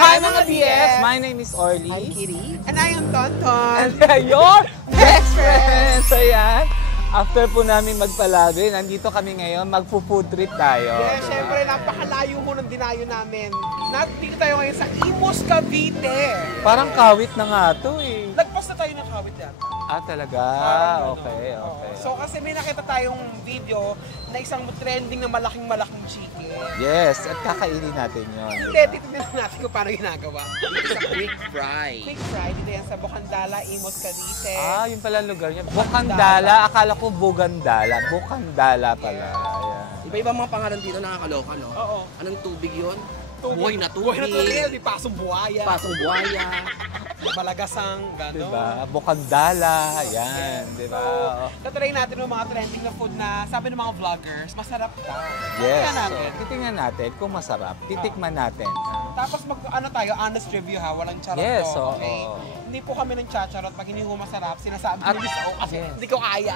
Hi mga BS! My name is Orly. I'm Kitty. And I am Tonton. And your best friends! Ayan. After po namin magpalagay, nandito kami ngayon, magpo-food trip tayo. Yes, syempre, napakalayo ho ng dinayo namin. Nandito tayo ngayon sa Imus, Cavite. Parang kawit na nga to eh. Nagpost na tayo ng kawit yan. Ah, talaga? Okay. So kasi may nakita tayong video na isang trending na malaking chicken. Yes, at kakainin natin yun. Hindi, titignan natin kung paano ginagawa. It's a quick fry. Quick fry, dito yan sa Bocandala, Imus, Cavite. Ah, yun pala lugar niya. Bukandala. Akala ko Bugandala. Bukandala pala. Ayan. Iba-iba mga pangalan dito nakakaloka, no? Oo. Anong tubig yun? Buhay na tubig. Di pasong buhaya. Pasong buhaya. Malagasang, gano'n. Diba? Bukandala. Ayan. Diba? Tatry natin yung mga trending na food na sabi ng mga vloggers, masarap daw. Yes. Tingnan natin. So, titingnan natin kung masarap. Titikman natin. Tapos tayo, honest review ha, walang charot Yes, to. oo. Okay? Hindi po kami ng chacharot pag hindi ko masarap, sinasabi ko kasi yes. hindi ko kaya.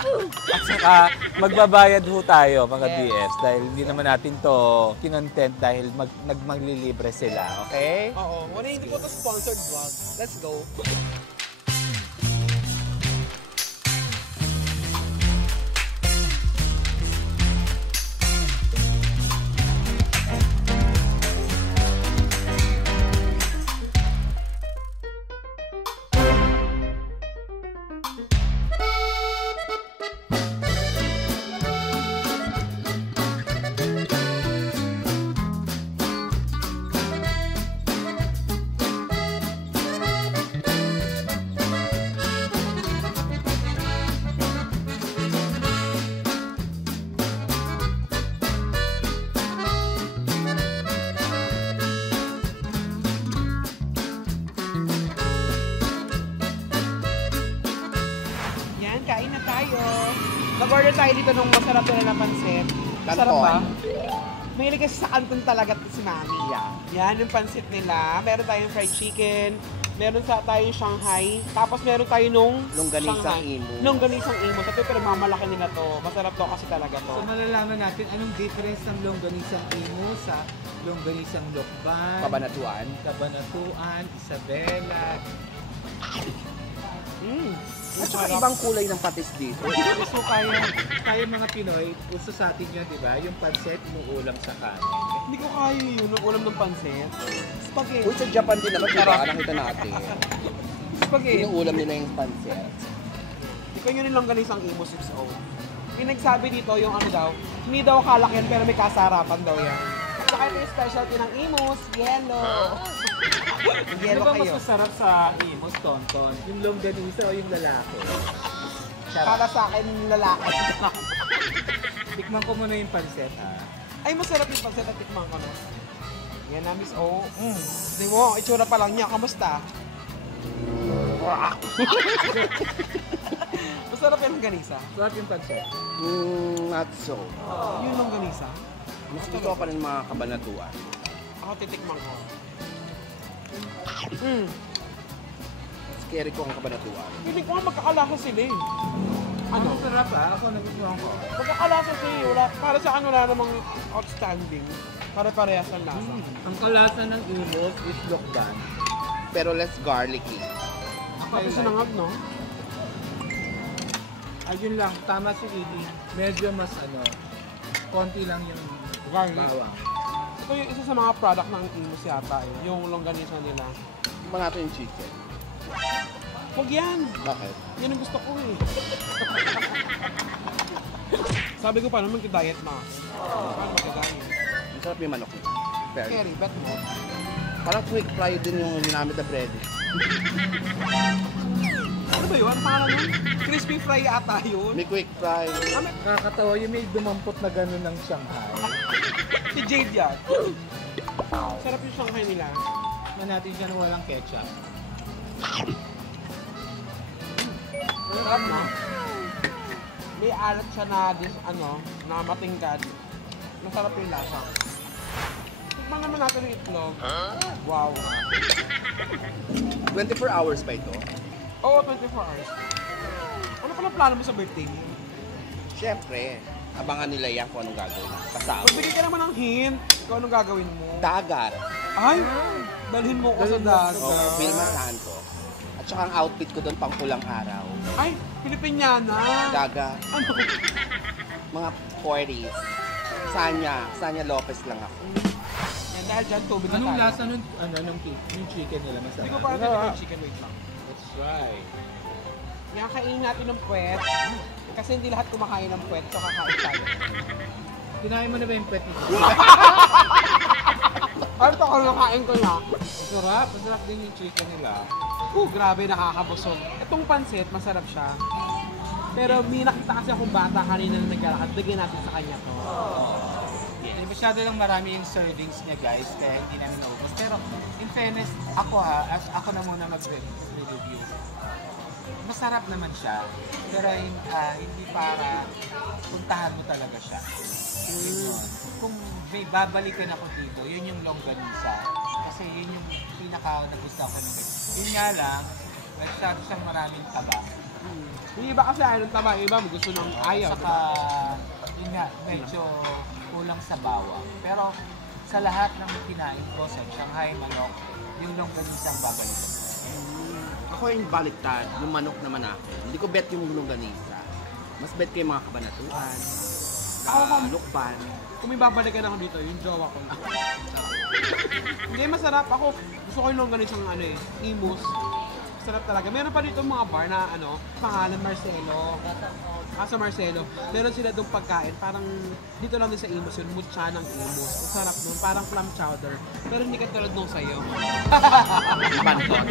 At saka, magbabayad ho tayo, mga Yes. BFs, dahil hindi naman natin to kinontent dahil maglilibre sila, okay? Oo, wala hindi po to sponsored vlog. Let's go. Kain na tayo. Nag-order tayo dito nung masarap na pansit. Masarap ba? Mahilig kasi sa kanton talaga si Mami. Yan yung pansit nila. Meron tayong fried chicken. Meron tayong Shanghai. Tapos meron tayo nung Longganisang Imus. Longganisang Imus. Ito pero mamalaki nila to. Masarap to kasi talaga to. So, malalaman natin anong difference ng longganisang Imus sa longganisang Lokban, Kabanatuan, Isabela. At saka ibang kulay ng patis dito. So, tayo mga Pinoy, uso sa atin yun, di ba? Yung pansit, umuulam sa kanin. Hindi ko kaya yun. Ang ulam ng pansit. Spaghetti. Uy, sa Japan din naman, diba? Nakita natin. Spaghetti. Inuulam nila yung pansit. Di ko yun yung longganisang Imus 6O. Yung nagsabi dito, yung ano daw, hindi daw kalakyan pero may kasarapan daw yan. Saka ito yung specialty ng Imus, yellow. Yellow Ano ba kayo. mas masarap sa Imus, Tonton? Yung longganisa o yung lalaki? Para sa akin, lalaki. Tikman ko muna yung pansit, ha? Ay, masarap yung pansit at tikman ko na. Yan na, Miss O. Hindi mo, itsura pa lang niya. Kamusta? Masarap yung longganisa. Sarap yung pansit. Not so. Yung longganisa. Mas gusto ko pa rin mga kabanatuan. Ako titikman ko. Scary ko ang kabanatuan. Hindi ko nga magkakalasa sila eh. Ano? Ang sarap, ha? Ako nagustuhan ko. Magkakalasa sila eh. Wala, para sa ano, wala namang outstanding. Pare-parehas ang lasa. Ang kalasa ng Imus is Lokban. Pero less garlicky. Tapos sinangag, no? Ayun lang, tama si Edie. Medyo mas konti lang yung bawang. Ito yung isa sa mga product ng Imus yata eh. Yung longganisa nila. Tingnan natin yung chicken. Huwag yan! Bakit? Yan ang gusto ko eh. Sabi ko paano mag-diet ma? Paano mag-diet? Masarap yung manok niya. Fair. Kerry, bet mo? Parang quick fry din yung ginamit na bread. Ano ba yun? Ano pangalan nun? Crispy fry ata yun. May quick fry. Nakakatawa yung may dumampot na gano'n ng Shanghai. Si Jade yan. Sarap yung Shanghai nila. Man natin siya na walang ketchup. Sarap na. May alat siya na na matingkad. Masarap yung lasa. Tikman naman natin yung itlog. Wow. 24 hours pa ito. Oo, 24 hours. Ano pala plano mo sa birthday mo? Siyempre, abangan nila yan kung anong gagawin. Kasama. Magbigay ka naman ng hint kung anong gagawin mo. Dagat. Ay, dalhin mo ko sa dagat. Vilma Santo. At saka ang outfit ko doon pang pulang araw. Ay, Pilipinyana. Gaga. Ano? Mga 40s. Sanya Lopez lang ako. Yan, dahil dyan, tubig na Anong tayo. lasa yung chicken nila? Hindi ko Masarap. parang yung chicken, wait lang. Let's try. Yan, kainin natin ng puwet. Kasi hindi lahat kumakain ng puwet, so kakain tayo. Kinain mo na ba yung pet nito? Ano ito kung nakain ko na? Masarap. Masarap din yung chicken nila. Grabe, nakakabusog. Itong pansit, masarap siya. Pero may nakita kasi akong bata kanina na naglalakad. Bigyan natin sa kanya to. Yes. Masyado lang marami yung servings niya guys, kaya hindi namin naubos. Pero in fairness, ako ako na muna mag-review. Masarap naman siya, pero hindi para puntahan mo talaga siya. Yun. Kung may babalikan ako dito, yun yung longganisa. Kasi yun yung pinaka-nagustuhan ko nito. Yun nga lang, masyado siyang maraming taba. Yung iba kasi ayaw ng taba, yung iba gusto ng ayaw. Saka, yun nga, medyo kulang sa bawang. Pero sa lahat ng kinain ko sa Shanghai manok, yung longganisang babalikan. Ako yung baliktad, yung manok naman ako. Hindi ko bet yung longganisa. Mas bet ko yung mga kabanatuan. Lukban. Kung may babalikan ako dito, yung jowa ko. Hindi, masarap. Ako, gusto ko yung longganisang imus. Sarap talaga. Meron pa dito mga bar na pangalan Marcelo. Sa Marcelo, meron sila doon pagkain. Parang dito lang din sa Imus yun, mutya ng Imus. Ang sarap nun, parang clam chowder. Pero hindi ka tulad nung sa'yo. Banton.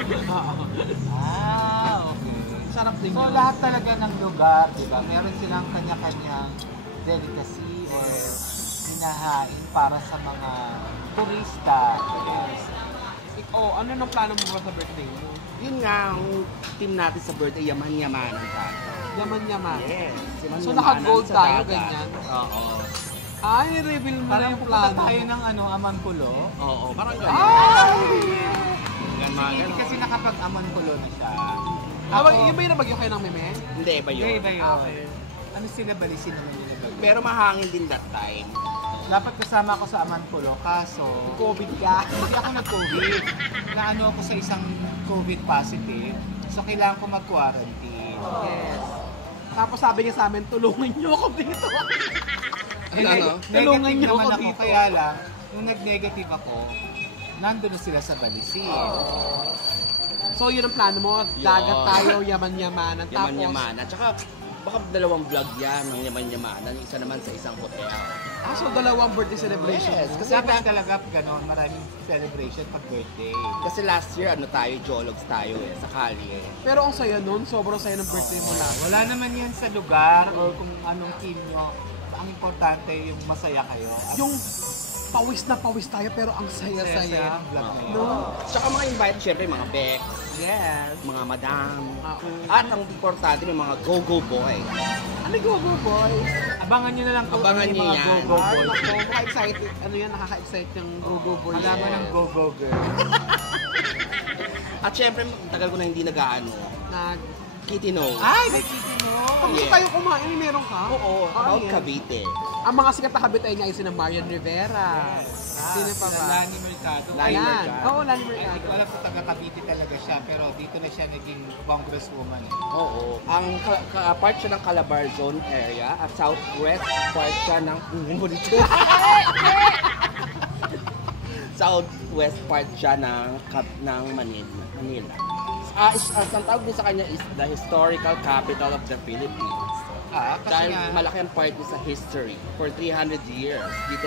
Okay. Sarap din So yun. lahat talaga ng lugar, di ba? Meron silang kanya-kanyang delicacy or hinahain para sa mga turista. Yes. Ano nang plano mo ba sa birthday mo? Yun nga, ang team natin sa birthday, yaman-yamanan ka. Yaman-yaman. Yes. So naka-gold sa tayo, dagat. ganyan? Oo. Ay, reveal mo na Parang yung pupunta plano. tayo ng Amanpulo. Oo, parang gano'n. Ay! Hindi kasi nakapag-Amanpulo na siya. Yung ba yung nabagyo kayo ng meme? Hindi, iba yun. Iba yun. Okay. Ano sila balisin naman yung nabag? Pero mahangin din that time. Dapat kasama ako sa Amanpulo, kaso COVID ka. hindi ako nag-COVID. Naano ako sa isang COVID positive. So kailangan ko mag-quarantine. Yes. Tapos sabi niya sa amin, tulungan niyo ako dito. Ano? Tulungan Negative niyo naman ako ako, dito. kaya lang, nung nag-negative ako, nandun na sila sa balisin. So yun ang plano mo, dagat tayo, yaman-yamanan. Tapos, Yaman-yamanan. Tsaka, baka dalawang vlog yan ng yaman-yamanan. Yung isa naman sa isang hotel. so dalawang birthday celebration Yes, mo? kasi Dapat talaga gano'n, maraming celebration pag birthday. Kasi last year, tayo, Jologs tayo sa Cali eh. Pero ang saya nun, sobrang saya ng birthday mo lang. Wala naman yan sa lugar or kung anong team nyo. Ang importante yung masaya kayo. Yung pawis na pawis tayo, pero ang saya-saya. ang vlog na yun. No? Tsaka mga invite, syempre, mga Bex, Yes. mga Madam. Oo. At ang importante, may mga go-go boy. Ano go boys? Abangan nyo na lang kung Abangan ano yung nyo mga yan. go-go Ay, boys. nako, maka-excited. Ano yan, nakaka-excite yung go boys. Alaman ng go-go girl. At syempre, tagal ko na hindi nag-ano. Nag... Kitty Nose. Ay, may kitty mo! Kung gusto Yeah. tayo kumain, meron ka? Oo, Ah, about yan. Cavite. Ang mga sikat na kabitay nga ay sina Marian Rivera. Sino pa ba? Lani Mercado. Lani Ayan. Mercado. Oo, Lani Ay, hindi Mercado. ko alam kung taga Cavite talaga siya, pero dito na siya naging congresswoman. Oo. Ang part siya ng Calabar Zone area at southwest part siya ng... Bonito. Southwest part siya ng Manila. Ang tawag din sa kanya is the historical capital of the Philippines. Kasi Dahil nga, malaki ang part niya sa history. For 300 years, dito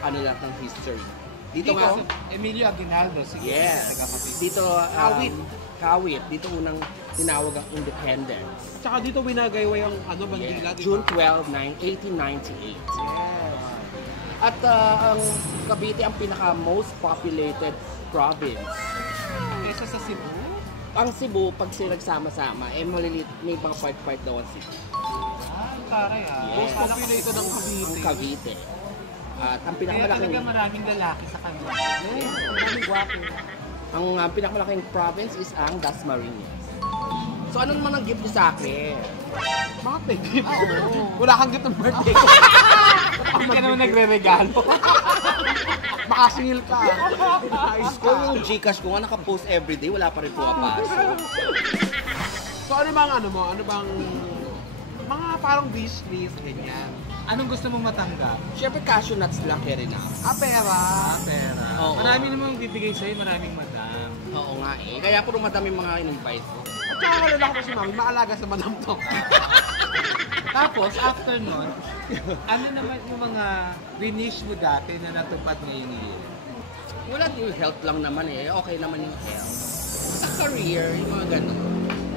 ano lang ng history. Dito nga, Emilio Aguinaldo, sige. yes. Taga Cavite. Dito, Kawit. Kawit. Dito unang tinawag ang independence. Tsaka dito winagayway ang bandila, Yes. di ba? June 12, 1898. Yes. At ang Cavite ang pinaka-most populated province. Kesa sa Cebu. Ang Cebu, pag sila nagsama-sama, maliliit, may mga part-part daw ang Cebu. Taray Yes. Most populated ng Cavite. Ang Cavite. At ang Kaya pinakamalaking... talaga maraming lalaki sa kanila. Yes. Maraming gwapo. Ang pinakamalaking province is ang Dasmariñas. So ano naman ang gift niyo sa akin? Bakit? Wala kang gift ng birthday ko. Hindi ka naman nagre-regalo. Baka singil ka. Ayos ka. Kung yung Gcash ko nga naka-post everyday, wala pa rin pumapasok. So ano bang ano mo? Ano bang mga parang wish list, ganyan? Anong gusto mong matanggap? Siyempre cashew nuts lang kaya rin ako. Pera. Pera. Oo. Marami namang bibigay sa'yo, maraming madam. Oo nga eh. Kaya puro madami mga in-invite ko. At saka wala ako si Mami, maalaga sa madam to. Tapos, after nun, ano naman yung mga winish mo dati na natupad ngayon year? Wala yung health lang naman eh. Okay naman yung health. Sa career, yung mga ganun.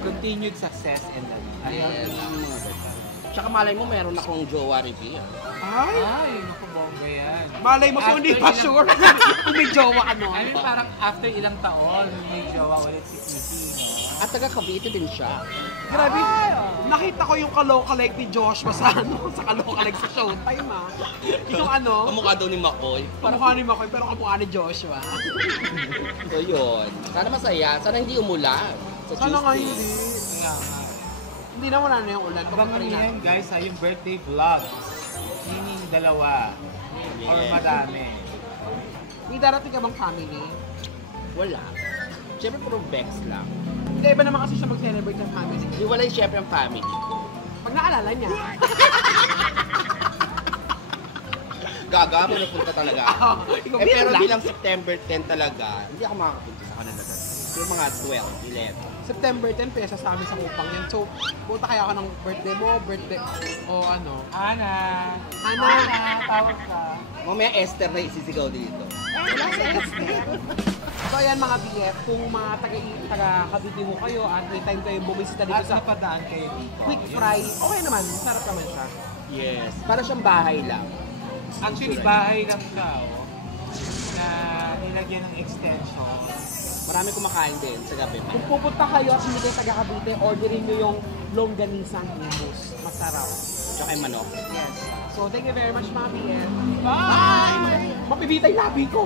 Continued success and Yes, yung mga ganun. Tsaka malay mo, meron akong jowa reveal. Ay! Ay, naku, bongga yan. Malay mo kung hindi pa After sure kung may jowa ka no. I mean, parang after ilang taon, may jowa ulit si Kitty, no? At taga Cavite din siya. Grabe, nakita ko yung kalokalike ni Joshua sa sa kalokalike sa Showtime Yung Kamukha daw ni Makoy. kamukha ni Makoy pero kamukha ni Joshua. So yun. Sana masaya. Sana hindi umulan. Sa Sana nga Tuesday. hindi. Nga nga. Hindi na wala na yung ulan. Abangan niyo yan, guys, ha, yung birthday vlogs. Meaning dalawa. Or Yes. madami. May darating ka bang family? Wala. Siyempre puro Vex lang. Hindi, iba naman kasi siya mag-celebrate ng family. Hiwalay siyempre ang family. Pag naalala niya, Gaga, may napunta talaga ako. ikaw Pero lang. bilang September 10 talaga, hindi ako makakapunta sa kanila. Yung mga 12, 11. September 10, pesa sa amin sa Kupang yan. So, punta kaya ako ng birthday mo, o ano. Ana! Ana! Tawag ka. Mamaya Esther na isisigaw dito. Wala sa So ayan mga BF, kung mga taga-Cavite ho kayo at may time kayo bumisita dito At sa napadaan kayo dito. Quick Fry, okay naman, sarap naman siya. Yes. Para siyang bahay lang. Actually, bahay lang siya, oh, na nilagyan ng extension. Marami kumakain din sa gabi. Kung pupunta kayo at hindi kayo taga-Cavite, orderin nyo yung longganisa hummus. Masarap. Tsaka yung manok. Yes. So thank you very much mga BF. Bye! Mapibitay labi ko!